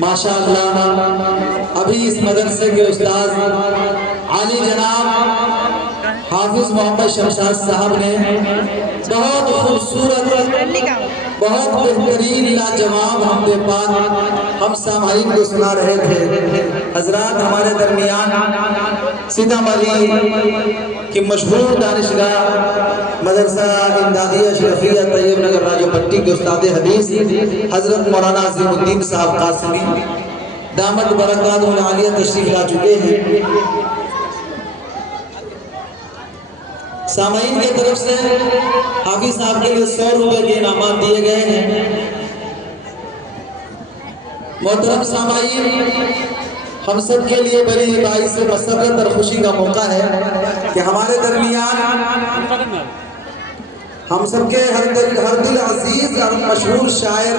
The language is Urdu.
ماشاءاللہ ابھی اس مدرسے کے استاذ عالی جناب حافظ محمد شمشاد صاحب نے بہت خوبصورت بہت بہترین لاجواب حمد پاک ہم سامعین کو سنا رہے تھے۔ حضرات ہمارے درمیان سیتامڑھی کی مشہور دانشگاہ مدرسہ امدادیہ اشرفیہ طیب نگر راجو پٹی کے استاد حدیث حضرت مولانا عظیم الدین صاحب قاسمی دامت برکاتہ العالیہ تشریف لا چکے ہیں۔ سامعین کی طرف سے حافظ صاحب کے لیے 100 روپے کے انعامات دیے گئے ہیں۔ محترم سامعین، ہم سب کے لیے بڑی باعث مسرت اور خوشی کا موقع ہے کہ ہمارے درمیان ہم سب کے ہر دل عزیز اور مشہور شاعر